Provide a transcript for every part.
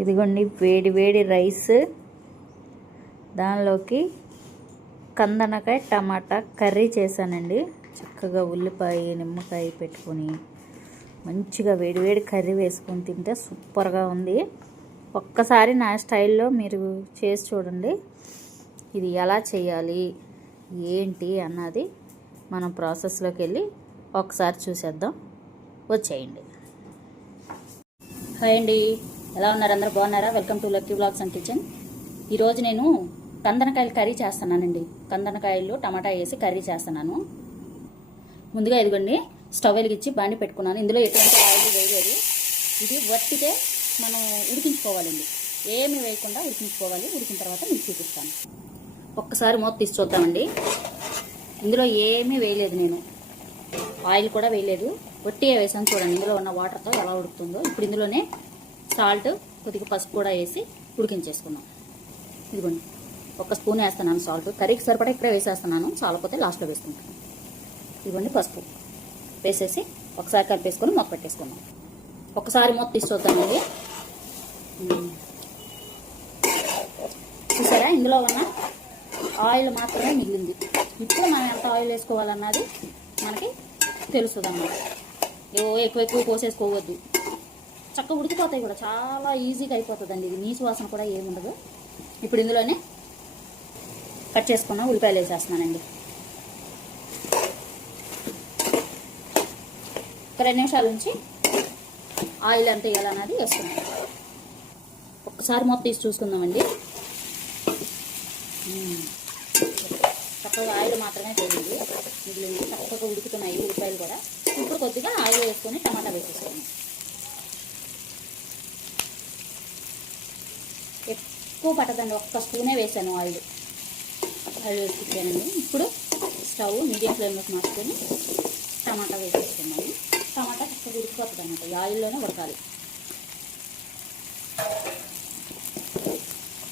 ఇదిగోండి వేడి వేడి రైస్, దానిలోకి కందనకాయ టమాటా కర్రీ చేశానండి. చక్కగా ఉల్లిపాయ నిమ్మకాయ పెట్టుకొని మంచిగా వేడివేడి కర్రీ వేసుకొని తింటే సూపర్గా ఉంది. ఒక్కసారి నా స్టైల్లో మీరు చేసి చూడండి. ఇది ఎలా చేయాలి ఏంటి అన్నది మనం ప్రాసెస్లోకి వెళ్ళి ఒకసారి చూసేద్దాం. వచ్చేయండి. హాయ్ అండి, ఎలా ఉన్నారు? అందరూ బాగున్నారా? Welcome to lucky vlogs and kitchen. ఈరోజు నేను కందనకాయలు కర్రీ చేస్తున్నానండి. కందనకాయలు టమాటా వేసి కర్రీ చేస్తున్నాను. ముందుగా ఇదిగోండి స్టవ్ వెలిగించి బాండి పెట్టుకున్నాను. ఇందులో ఎటువంటి ఆయిల్ వేయలేదు. ఇది వట్టితే మనం ఉడికించుకోవాలండి, ఏమి వేయకుండా ఉడికించుకోవాలి. ఉడికిన తర్వాత మీకు చూపిస్తాను. ఒక్కసారి మూత తీసి చూద్దామండి. ఇందులో ఏమీ వేయలేదు, నేను ఆయిల్ కూడా వేయలేదు, వట్టిగా వేసాను. చూడండి ఇందులో ఉన్న వాటర్తో ఎలా ఉడుకుతుందో. ఇప్పుడు ఇందులోనే సాల్ట్, కొద్దిగా పసుపు కూడా వేసి ఉడికించేసుకున్నాం. ఇదిగోండి ఒక స్పూన్ వేస్తున్నాను సాల్ట్. కర్రీకి సరిపడా ఇక్కడే వేసేస్తున్నాను, చాలపోతే లాస్ట్లో వేసుకుంటాను. ఇదిగోండి పసుపు వేసేసి ఒకసారి కలిపేసుకొని మూత పెట్టేసుకున్నాం. ఒకసారి మూత తీసి చూద్దామండి. చూసారా, ఇందులో ఉన్న ఆయిల్ మాత్రమే మిగిలింది. ఇప్పుడు మనం ఎంత ఆయిల్ వేసుకోవాలన్నది మనకి తెలుస్తుంది అన్నమాట. ఎక్కువ పోసేసుకోవద్దు, చక్కగా ఉడికిపోతాయి కూడా. చాలా ఈజీగా అయిపోతుందండి ఇది. నీసు వాసన కూడా ఏముండదు. ఇప్పుడు ఇందులోనే కట్ చేసుకున్న ఉల్లిపాయలు వేసేస్తున్నానండి. ఒక 2 నిమిషాల నుంచి ఆయిల్ ఎంత వేయాలన్నది వేసుకున్నాం. ఒక్కసారి మొత్తం తీసి చూసుకుందామండి. చక్కగా ఆయిల్ మాత్రమే పోయింది, మిగిలింది. చక్కగా ఉడుకుతున్నాయి ఉల్లిపాయలు కూడా. ఇప్పుడు కొద్దిగా ఆయిల్ వేసుకొని టమాటా వేసేసుకోండి. ఎక్కువ పట్టదండి, ఒక్క స్పూనే వేసాను ఆయిల్ వేసుకుంటానండి. ఇప్పుడు స్టవ్ మీడియం ఫ్లేమ్లోకి మార్చుకొని టమాటా వేసేసుకున్నాను. టమాటా చక్కగా ఉడికిపోతుంది అన్నమాట, ఈ ఆయిల్లోనే ఉడకాలి.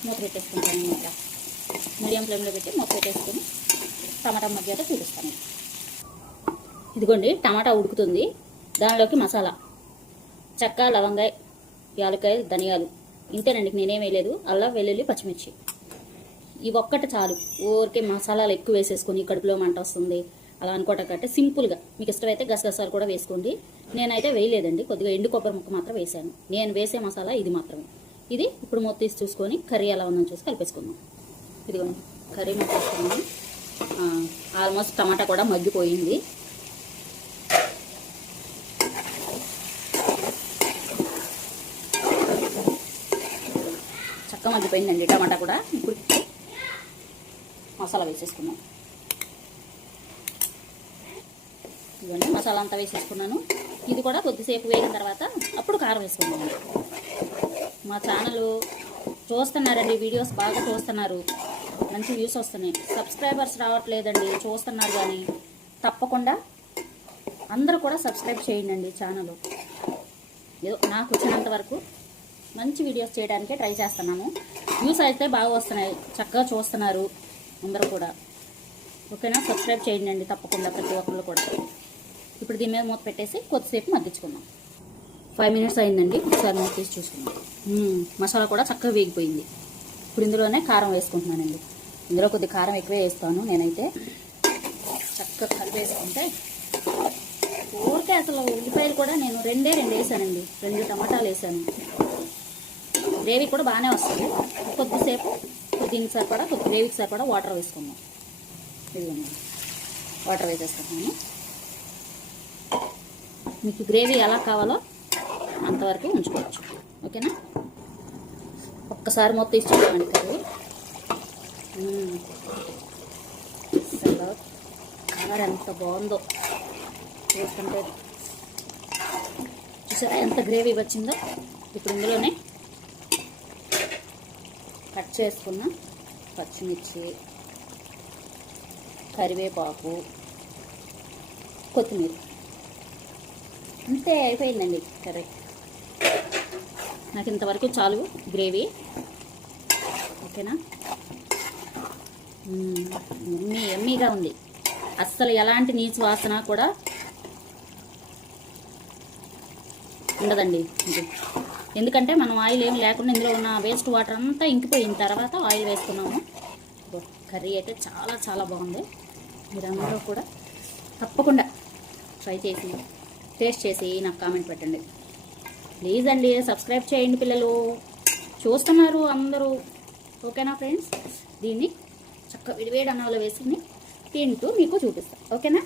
మూత పెట్టేసుకుంటాను అన్నమాట. మీడియం ఫ్లేమ్లో పెట్టి మూత పెట్టేసుకొని టమాటా మధ్యలో చూపిస్తాను. ఇదిగోండి టమాటా ఉడుకుతుంది. దానిలోకి మసాలా చెక్క, లవంగాయ, యాలకాయ, ధనియాలు, ఇంతేనండి, నేనేం వేయలేదు. అల్లం, వెల్లుల్లి, పచ్చిమిర్చి, ఇవి ఒక్కటి చాలు. ఊరికే మసాలాలు ఎక్కువ వేసేసుకొని కడుపులో మంట వస్తుంది అలా అనుకోవటం కంటే సింపుల్గా మీకు ఇష్టమైతే గసగసాలు కూడా వేసుకోండి. నేనైతే వేయలేదండి, కొద్దిగా ఎండు కొబ్బరి ముక్క మాత్రం వేసాను. నేను వేసే మసాలా ఇది మాత్రమే. ఇది ఇప్పుడు మూత తీసి చూసుకొని కర్రీ ఎలా ఉందని చూసి కలిపేసుకుందాం. ఇదిగోండి కర్రీ మూత వేసుకున్నాను. ఆల్మోస్ట్ టమాటా కూడా మగ్గిపోయింది. చక్కగా మగ్గిపోయిందండి టమాటా కూడా. ఇప్పుడు మసాలా వేసేసుకున్నాం. ఇవన్నీ మసాలా అంతా వేసేసుకున్నాను. ఇది కూడా కొద్దిసేపు వేగిన తర్వాత అప్పుడు కారం వేసుకున్నాను. మా ఛానల్ చూస్తున్నారండి, వీడియోస్ బాగా చూస్తున్నారు, మంచి వ్యూస్ వస్తున్నాయి. సబ్స్క్రైబర్స్ రావట్లేదండి, చూస్తున్నారు కానీ. తప్పకుండా అందరూ కూడా సబ్స్క్రైబ్ చేయండి ఛానల్. ఏదో నాకు వచ్చినంత వరకు మంచి వీడియోస్ చేయడానికే ట్రై చేస్తున్నాను. వ్యూస్ అయితే బాగా వస్తున్నాయి, చక్కగా చూస్తున్నారు అందరూ కూడా. ఓకేనా? సబ్స్క్రైబ్ చేయండి తప్పకుండా ప్రతి ఒక్కళ్ళు కూడా. ఇప్పుడు దీని మీద మూత పెట్టేసి కొద్దిసేపు మగ్గించుకుందాం. 5 మినిట్స్ అయిందండి. ఒకసారి మూత తీసి చూసుకుందాం. మసాలా కూడా చక్కగా వేగిపోయింది. ఇప్పుడు ఇందులోనే కారం వేసుకుంటున్నానండి. ఇందులో కొద్దిగా కారం ఎక్కువే వేస్తాను నేనైతే. చక్కగా కలిపేసుకుంటే ఊరికే అసలు ఉల్లిపాయలు కూడా నేను 2 వేసానండి. 2 టమాటాలు వేసాను. గ్రేవీ కూడా బాగానే వస్తుంది. కొద్దిసేపు దీనికి సరిపడా, కొద్ది గ్రేవీకి సరిపడా వాటర్ వేసుకుందాం. ఇదిగోండి వాటర్ వేసేసుకుంటున్నాను. మీకు గ్రేవీ ఎలా కావాలో అంతవరకు ఉంచుకోవచ్చు. ఓకేనా? ఒక్కసారి మొత్తం తీసి చూడండి కర్రీ. అసలు కలర్ ఎంత బాగుందో చూస్తుంటే. చూసారా ఎంత గ్రేవీ వచ్చిందో. ఇప్పుడు ఇందులోనే కట్ చేసుకున్న పచ్చిమిర్చి, కరివేపాకు, కొత్తిమీర, అంతే అయిపోయిందండి కర్రీ. నాకు ఇంతవరకు చాలు గ్రేవీ. ఓకేనా? ఎమ్మీగా ఉంది. అస్సలు ఎలాంటి నీచు వాసన కూడా ఉండదండి. ఇది ఎందుకంటే మనం ఆయిల్ ఏమి లేకుండా ఇందులో ఉన్న వేస్ట్ వాటర్ అంతా ఇంకిపోయిన తర్వాత ఆయిల్ వేసుకున్నాము. కర్రీ అయితే చాలా చాలా బాగుంది. మీరందరూ కూడా తప్పకుండా ట్రై చేసి టేస్ట్ చేసి నాకు కామెంట్ పెట్టండి ప్లీజ్ అండి. సబ్స్క్రైబ్ చేయండి పిల్లలు, చూస్తున్నారు అందరూ. ఓకేనా ఫ్రెండ్స్? దీన్ని చక్కగా విడివేడి అన్నంలో వేసుకుని తింటూ మీకు చూపిస్తాను. ఓకేనా?